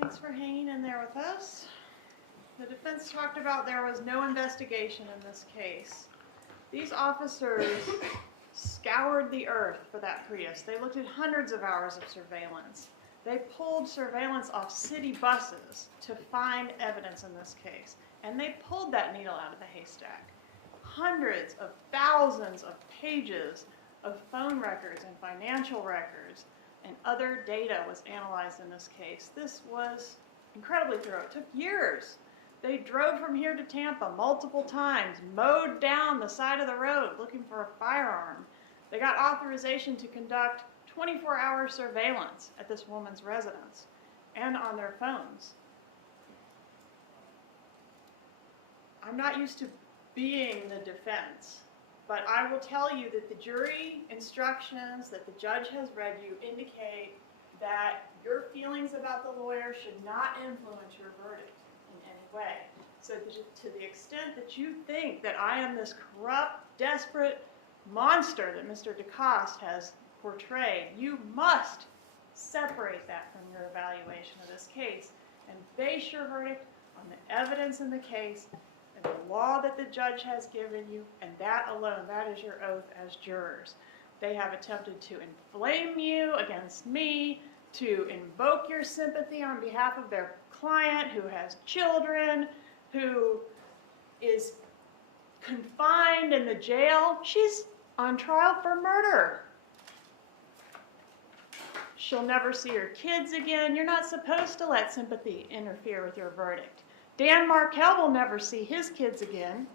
Thanks for hanging in there with us. The defense talked about there was no investigation in this case. These officers scoured the earth for that Prius. They looked at hundreds of hours of surveillance. They pulled surveillance off city buses to find evidence in this case. And they pulled that needle out of the haystack. Hundreds of thousands of pages of phone records and financial records and other data was analyzed in this case. This was incredibly thorough. It took years. They drove from here to Tampa multiple times, mowed down the side of the road looking for a firearm. They got authorization to conduct 24-hour surveillance at this woman's residence and on their phones. I'm not used to being the defense, but I will tell you that the jury instructions that the judge has read you indicate that your feelings about the lawyer should not influence your verdict in any way. So to the extent that you think that I am this corrupt, desperate monster that Mr. DeCoste has portrayed, you must separate that from your evaluation of this case and base your verdict on the evidence in the case and the law that the judge has given you, and that alone, that is your oath as jurors. They have attempted to inflame you against me, to invoke your sympathy on behalf of their client who has children, who is confined in the jail. She's on trial for murder. She'll never see her kids again. You're not supposed to let sympathy interfere with your verdict. Dan Markel will never see his kids again.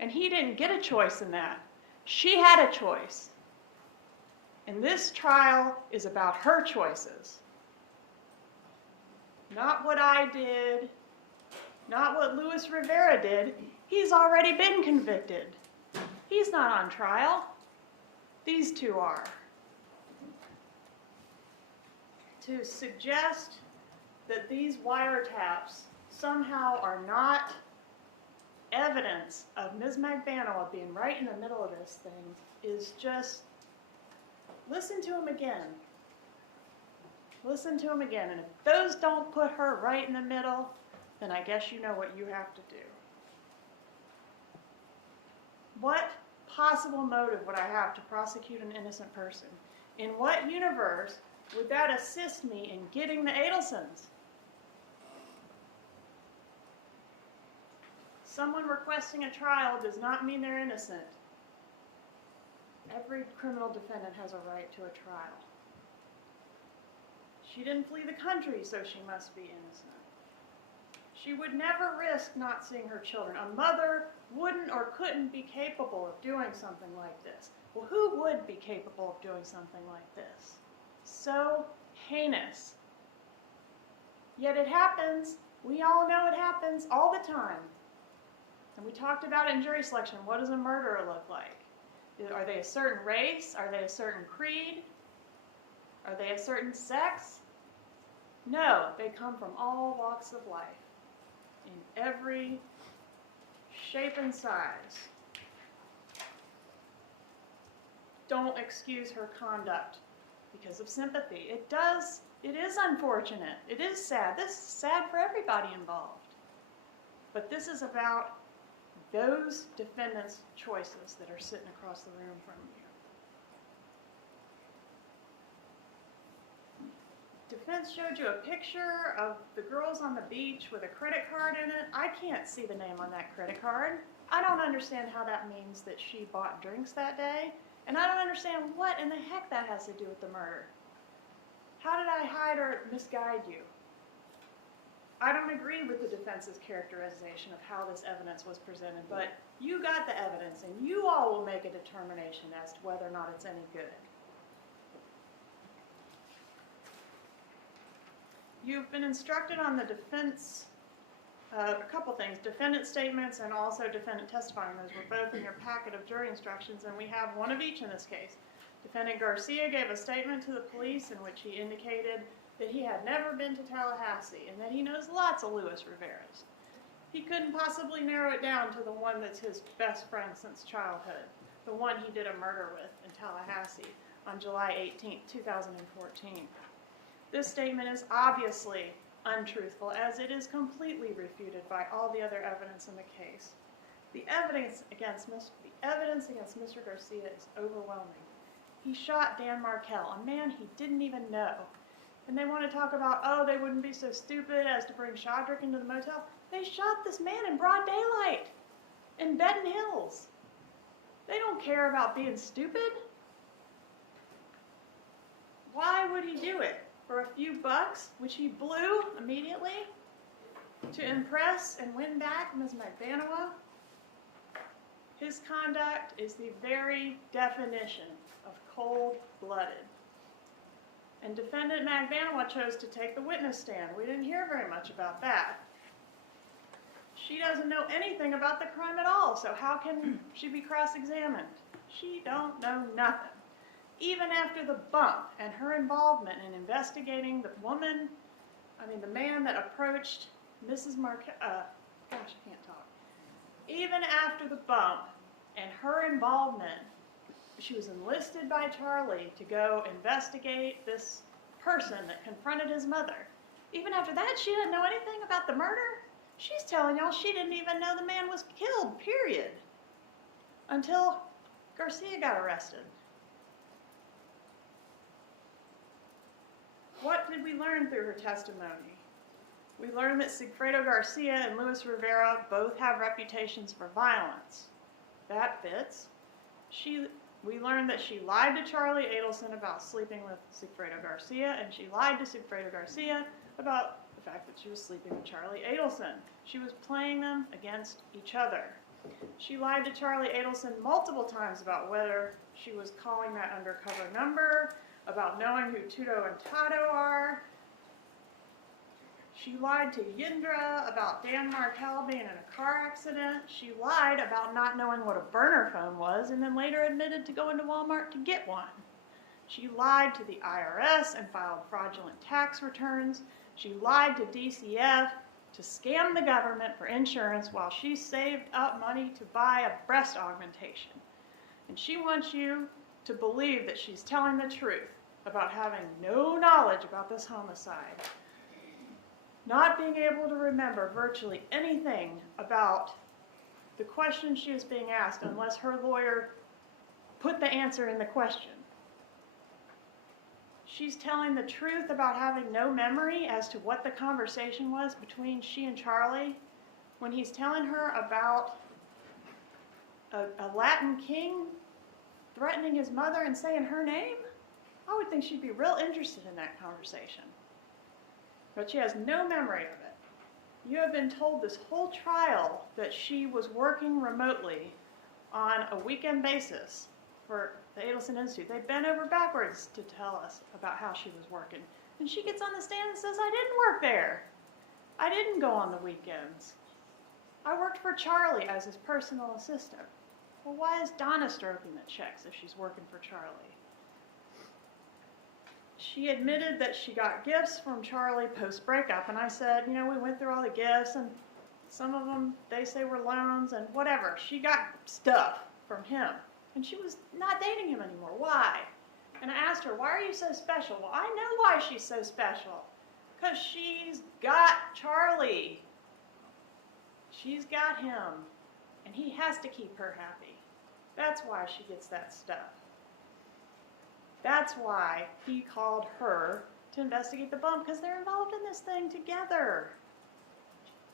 And he didn't get a choice in that. She had a choice. And this trial is about her choices. Not what I did, not what Luis Rivera did. He's already been convicted. He's not on trial. These two are. To suggest that these wiretaps somehow are not evidence of Ms. Magbanua being right in the middle of this thing is just, listen to him again. Listen to him again. And if those don't put her right in the middle, then I guess you know what you have to do. What possible motive would I have to prosecute an innocent person? In what universe would that assist me in getting the Adelsons? Someone requesting a trial does not mean they're innocent. Every criminal defendant has a right to a trial. She didn't flee the country, so she must be innocent. She would never risk not seeing her children. A mother wouldn't or couldn't be capable of doing something like this. Well, who would be capable of doing something like this? So heinous. Yet it happens. We all know it happens all the time. And we talked about it in jury selection. What does a murderer look like? Are they a certain race? Are they a certain creed? Are they a certain sex? No, they come from all walks of life, in every shape and size. Don't excuse her conduct because of sympathy. It is unfortunate. It is sad. This is sad for everybody involved. But this is about those defendants' choices that are sitting across the room from you. Defense showed you a picture of the girls on the beach with a credit card in it. I can't see the name on that credit card. I don't understand how that means that she bought drinks that day. And I don't understand what in the heck that has to do with the murder. How did I hide or misguide you? I don't agree with the defense's characterization of how this evidence was presented, but you got the evidence, and you all will make a determination as to whether or not it's any good. You've been instructed on the defense, a couple things, defendant statements and also defendant testifying. Those were both in your packet of jury instructions, and we have one of each in this case. Defendant Garcia gave a statement to the police in which he indicated that he had never been to Tallahassee and that he knows lots of Luis Riveras. He couldn't possibly narrow it down to the one that's his best friend since childhood, the one he did a murder with in Tallahassee on July 18, 2014. This statement is obviously untruthful, as it is completely refuted by all the other evidence in the case. The evidence against Mr. Garcia is overwhelming. He shot Dan Markel, a man he didn't even know. And they want to talk about, oh, they wouldn't be so stupid as to bring Shadrick into the motel. They shot this man in broad daylight in Benton Hills. They don't care about being stupid. Why would he do it? For a few bucks, which he blew immediately to impress and win back Ms. McVanoa? His conduct is the very definition of cold-blooded. And Defendant McVanoa chose to take the witness stand. We didn't hear very much about that. She doesn't know anything about the crime at all, so how can she be cross-examined? She don't know nothing. Even after the bump and her involvement in investigating the man that approached Mrs. Markel, gosh, I can't talk. Even after the bump and her involvement, she was enlisted by Charlie to go investigate this person that confronted his mother. Even after that, she didn't know anything about the murder. She's telling y'all she didn't even know the man was killed, period. Until Garcia got arrested. What did we learn through her testimony? We learned that Sigfredo Garcia and Luis Rivera both have reputations for violence. That fits. We learned that she lied to Charlie Adelson about sleeping with Sigfredo Garcia, and she lied to Sigfredo Garcia about the fact that she was sleeping with Charlie Adelson. She was playing them against each other. She lied to Charlie Adelson multiple times about whether she was calling that undercover number, about knowing who Tudo and Tato are. She lied to Yindra about Dan Markel being in a car accident. She lied about not knowing what a burner phone was and then later admitted to going to Walmart to get one. She lied to the IRS and filed fraudulent tax returns. She lied to DCF to scam the government for insurance while she saved up money to buy a breast augmentation. And she wants you to believe that she's telling the truth about having no knowledge about this homicide. Not being able to remember virtually anything about the question she is being asked unless her lawyer put the answer in the question. She's telling the truth about having no memory as to what the conversation was between she and Charlie when he's telling her about a Latin king threatening his mother and saying her name. I would think she'd be real interested in that conversation. But she has no memory of it. You have been told this whole trial that she was working remotely on a weekend basis for the Adelson Institute. They bent over backwards to tell us about how she was working. And she gets on the stand and says, I didn't work there. I didn't go on the weekends. I worked for Charlie as his personal assistant. Well, why is Donna stroking the checks if she's working for Charlie? She admitted that she got gifts from Charlie post-breakup, and I said, you know, we went through all the gifts, and some of them, they say were loans, and whatever. She got stuff from him, and she was not dating him anymore. Why? And I asked her, why are you so special? Well, I know why she's so special. Because she's got Charlie. She's got him, and he has to keep her happy. That's why she gets that stuff. That's why he called her to investigate the bump, because they're involved in this thing together.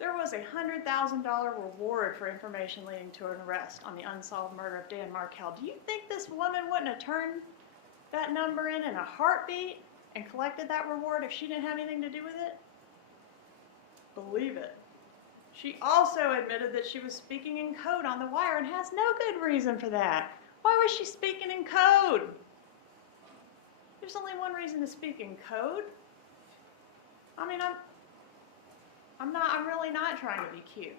There was a $100,000 reward for information leading to an arrest on the unsolved murder of Dan Markel. Do you think this woman wouldn't have turned that number in a heartbeat and collected that reward if she didn't have anything to do with it? Believe it. She also admitted that she was speaking in code on the wire and has no good reason for that. Why was she speaking in code? There's only one reason to speak in code. I mean, I'm really not trying to be cute.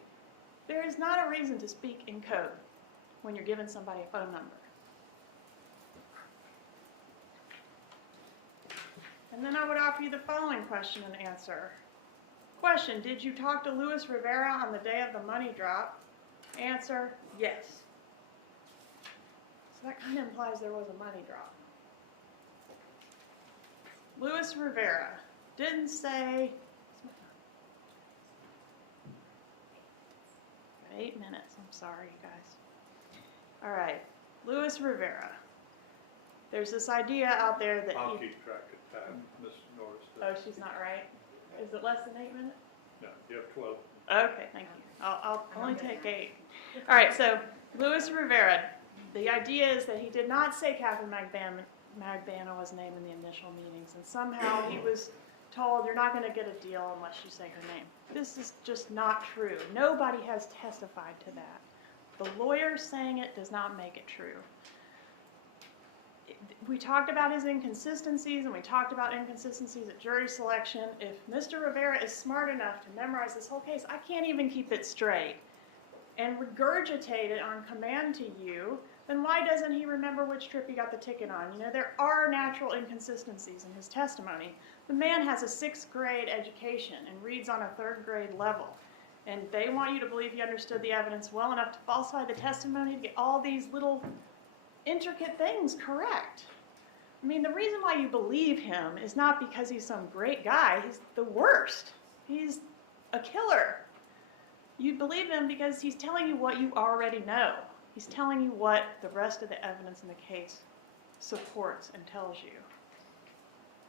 There is not a reason to speak in code when you're giving somebody a phone number. And then I would offer you the following question and answer. Question, did you talk to Luis Rivera on the day of the money drop? Answer, yes. So that kind of implies there was a money drop. Luis Rivera didn't say, 8 minutes, I'm sorry, you guys. All right, Luis Rivera. There's this idea out there that I'll keep track of time, Ms. Norris. Oh, she's not right? Is it less than 8 minutes? No, you have 12. Okay, thank you. I'll only take 8. All right, so Luis Rivera, the idea is that he did not say Catherine Magbanaw's name in the initial meetings, and somehow he was told, you're not going to get a deal unless you say her name. This is just not true. Nobody has testified to that. The lawyer saying it does not make it true. We talked about his inconsistencies, and we talked about inconsistencies at jury selection. If Mr. Rivera is smart enough to memorize this whole case, I can't even keep it straight, and regurgitate it on command to you, then why doesn't he remember which trip he got the ticket on? You know, there are natural inconsistencies in his testimony. The man has a 6th grade education and reads on a 3rd grade level, and they want you to believe he understood the evidence well enough to falsify the testimony to get all these little intricate things correct. I mean, the reason why you believe him is not because he's some great guy. He's the worst. He's a killer. You believe him because he's telling you what you already know. He's telling you what the rest of the evidence in the case supports and tells you.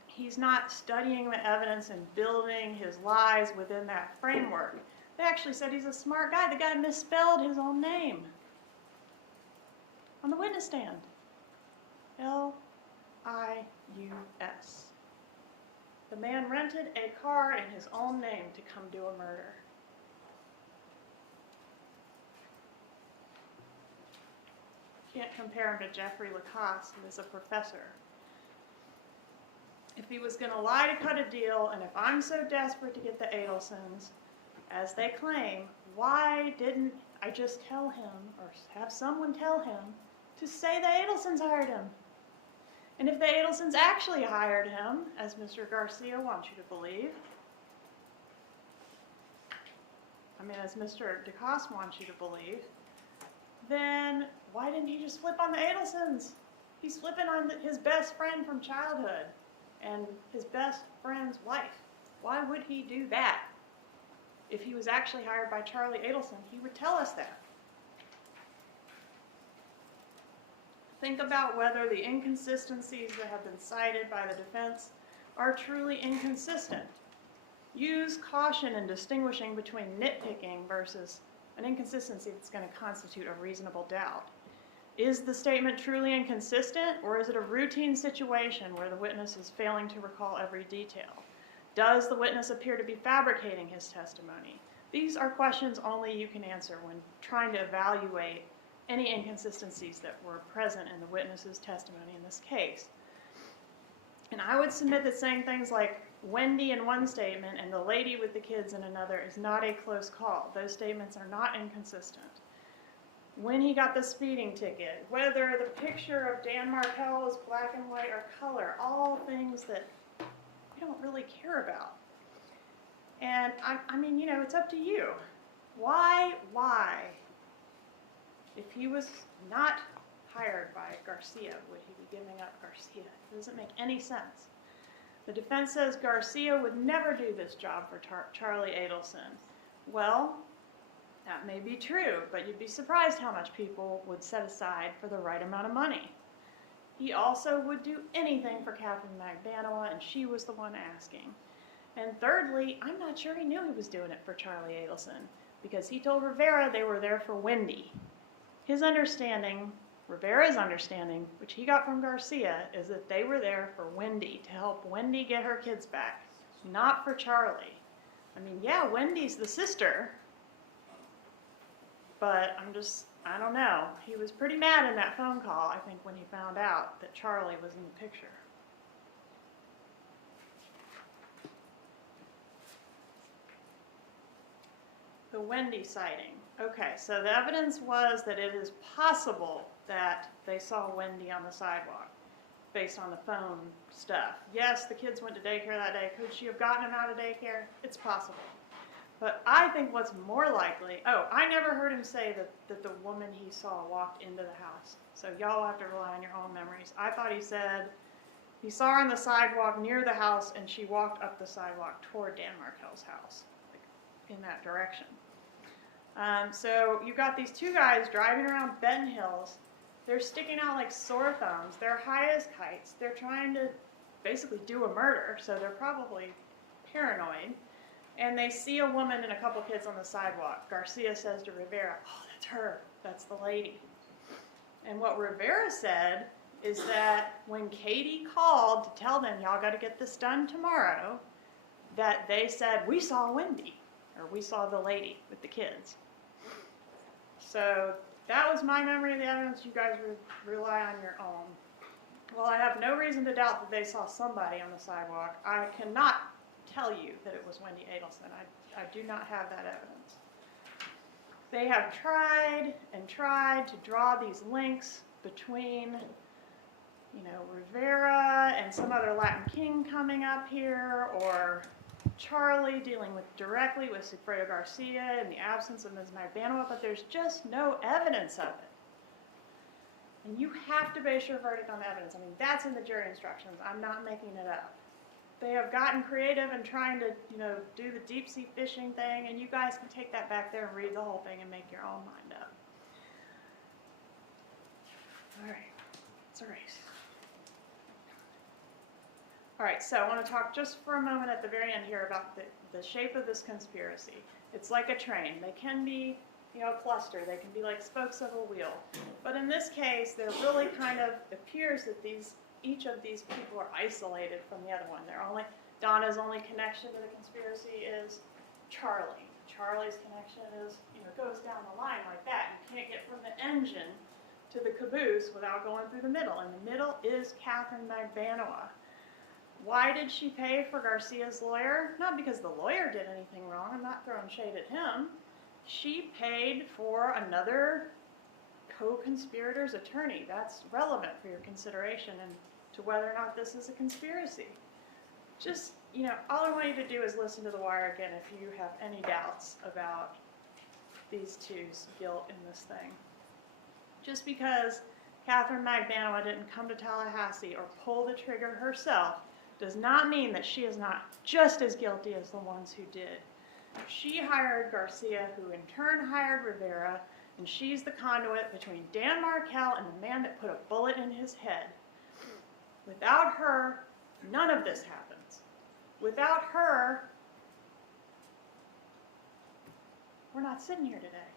He's not studying the evidence and building his lies within that framework. They actually said he's a smart guy. The guy misspelled his own name on the witness stand. L-I-U-S. The man rented a car in his own name to come do a murder. Can't compare him to Jeffrey Lacoste, who is a professor. If he was going to lie to cut a deal, and if I'm so desperate to get the Adelsons, as they claim, why didn't I just tell him, or have someone tell him, to say the Adelsons hired him? And if the Adelsons actually hired him, as Mr. Garcia wants you to believe, as Mr. DeCoste wants you to believe, then why didn't he just flip on the Adelsons? He's flipping on his best friend from childhood and his best friend's wife. Why would he do that? If he was actually hired by Charlie Adelson, he would tell us that. Think about whether the inconsistencies that have been cited by the defense are truly inconsistent. Use caution in distinguishing between nitpicking versus an inconsistency that's going to constitute a reasonable doubt. Is the statement truly inconsistent, or is it a routine situation where the witness is failing to recall every detail? Does the witness appear to be fabricating his testimony? These are questions only you can answer when trying to evaluate any inconsistencies that were present in the witness's testimony in this case. And I would submit that saying things like Wendy in one statement and the lady with the kids in another is not a close call. Those statements are not inconsistent. When he got the speeding ticket, whether the picture of Dan Markel is black and white or color, all things that we don't really care about. And I mean, you know, it's up to you. Why? If he was not hired by Garcia, would he be giving up Garcia? It doesn't make any sense. The defense says Garcia would never do this job for Charlie Adelson. Well, that may be true, but you'd be surprised how much people would set aside for the right amount of money. He also would do anything for Catherine Magbanaway, and she was the one asking. And thirdly, I'm not sure he knew he was doing it for Charlie Adelson, because he told Rivera they were there for Wendy. His understanding, Rivera's understanding, which he got from Garcia, is that they were there for Wendy, to help Wendy get her kids back, not for Charlie. I mean, yeah, Wendy's the sister, but I don't know. He was pretty mad in that phone call, I think, when he found out that Charlie was in the picture. The Wendy sighting. Okay, so the evidence was that it is possible that they saw Wendy on the sidewalk based on the phone stuff. Yes, the kids went to daycare that day. Could she have gotten them out of daycare? It's possible. But I think what's more likely, I never heard him say that the woman he saw walked into the house. So y'all have to rely on your own memories. I thought he said He saw her on the sidewalk near the house, and she walked up the sidewalk toward Dan Markel's house, like in that direction. So you've got these two guys driving around Benton Hills. They're sticking out like sore thumbs. They're high as kites. They're trying to basically do a murder, so they're probably paranoid. And they see a woman and a couple kids on the sidewalk. Garcia says to Rivera, "Oh, that's her. That's the lady." And what Rivera said is that when Katie called to tell them, "Y'all got to get this done tomorrow," that they said, "We saw Wendy," or "We saw the lady with the kids." So that was my memory of the evidence. You guys rely on your own. Well, I have no reason to doubt that they saw somebody on the sidewalk. I cannot tell you that it was Wendy Adelson. I do not have that evidence. They have tried and tried to draw these links between, Rivera and some other Latin king coming up here, or Charlie dealing directly with Sigfredo Garcia in the absence of Ms. Magbanua, but there's just no evidence of it. And you have to base your verdict on evidence. I mean, that's in the jury instructions. I'm not making it up. They have gotten creative in trying to, do the deep sea fishing thing, and you guys can take that back there and read the whole thing and make your own mind up. All right, it's a race. All right, so I want to talk just for a moment at the very end here about the shape of this conspiracy. It's like a train. They can be, a cluster. They can be like spokes of a wheel. But in this case, there really kind of appears that each of these people are isolated from the other one. Donna's only connection to the conspiracy is Charlie. Charlie's connection is, goes down the line like that. You can't get from the engine to the caboose without going through the middle. And the middle is Catherine Magbanua. Why did she pay for Garcia's lawyer? Not because the lawyer did anything wrong. I'm not throwing shade at him. She paid for another co-conspirator's attorney. That's relevant for your consideration and to whether or not this is a conspiracy. Just, all I want you to do is listen to the wire again if you have any doubts about these two's guilt in this thing. Just because Catherine Magbanua didn't come to Tallahassee or pull the trigger herself does not mean that she is not just as guilty as the ones who did. She hired Garcia, who in turn hired Rivera, and she's the conduit between Dan Markel and the man that put a bullet in his head. Without her, none of this happens. Without her, we're not sitting here today.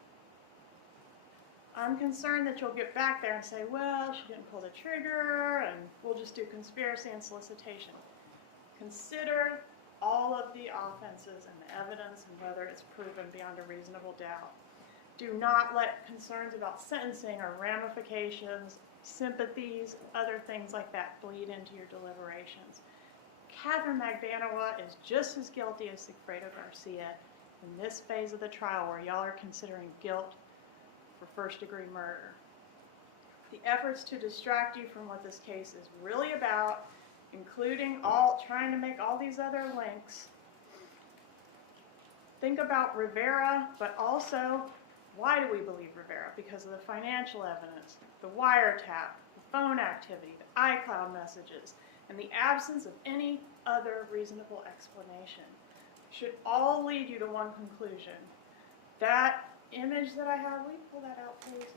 I'm concerned that you'll get back there and say, well, she didn't pull the trigger, and we'll just do conspiracy and solicitation. Consider all of the offenses and the evidence and whether it's proven beyond a reasonable doubt. Do not let concerns about sentencing or ramifications, sympathies, other things like that bleed into your deliberations. Catherine Magbanua is just as guilty as Sigfredo Garcia in this phase of the trial where y'all are considering guilt for first-degree murder. The efforts to distract you from what this case is really about, including trying to make all these other links. Think about Rivera, but also, why do we believe Rivera? Because of the financial evidence, the wiretap, the phone activity, the iCloud messages, and the absence of any other reasonable explanation. Should all lead you to one conclusion. That image that I have, will you pull that out, please?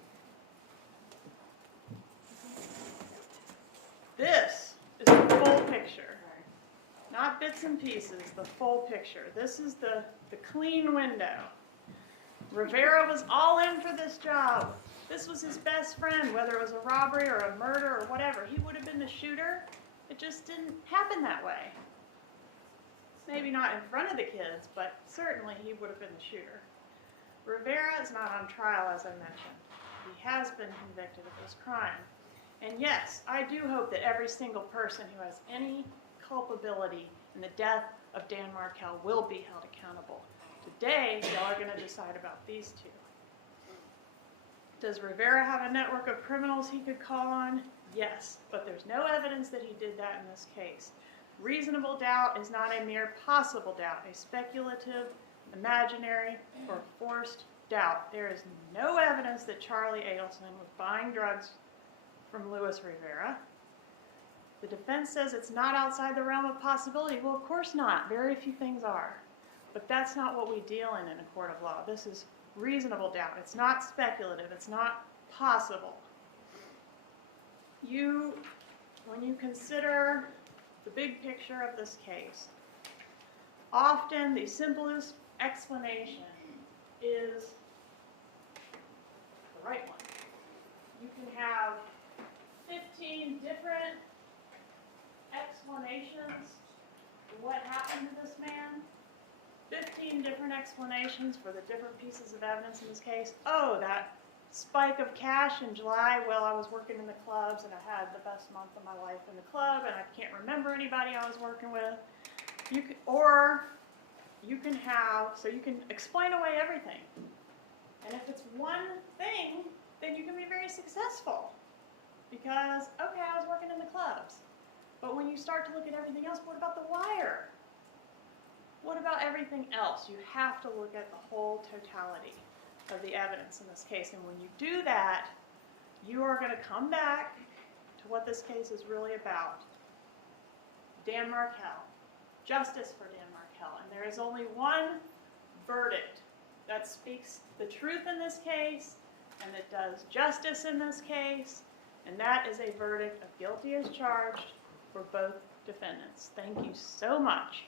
This is the full picture. Not bits and pieces, the full picture. This is the clean window. Rivera was all in for this job. This was his best friend, whether it was a robbery or a murder or whatever. He would have been the shooter. It just didn't happen that way. Maybe not in front of the kids, but certainly he would have been the shooter. Rivera is not on trial, as I mentioned. He has been convicted of this crime. And yes, I do hope that every single person who has any culpability in the death of Dan Markel will be held accountable. Today, y'all are going to decide about these two. Does Rivera have a network of criminals he could call on? Yes, but there's no evidence that he did that in this case. Reasonable doubt is not a mere possible doubt, a speculative, imaginary, or forced doubt. There is no evidence that Charlie Adelson was buying drugs from Luis Rivera. The defense says it's not outside the realm of possibility. Well, of course not. Very few things are. But that's not what we deal in a court of law. This is reasonable doubt. It's not speculative. It's not possible. When you consider the big picture of this case, often the simplest explanation is the right one. You can have 15 different explanations for what happened to this man. 15 different explanations for the different pieces of evidence in this case. Oh, that spike of cash in July, well, I was working in the clubs and I had the best month of my life in the club and I can't remember anybody I was working with. You can explain away everything. And if it's one thing, then you can be very successful. Because, okay, I was working in the clubs. But when you start to look at everything else, what about the wire? What about everything else? You have to look at the whole totality of the evidence in this case. And when you do that, you are going to come back to what this case is really about. Dan Markel. Justice for Dan Markel. And there is only one verdict that speaks the truth in this case and that does justice in this case. And that is a verdict of guilty as charged for both defendants. Thank you so much.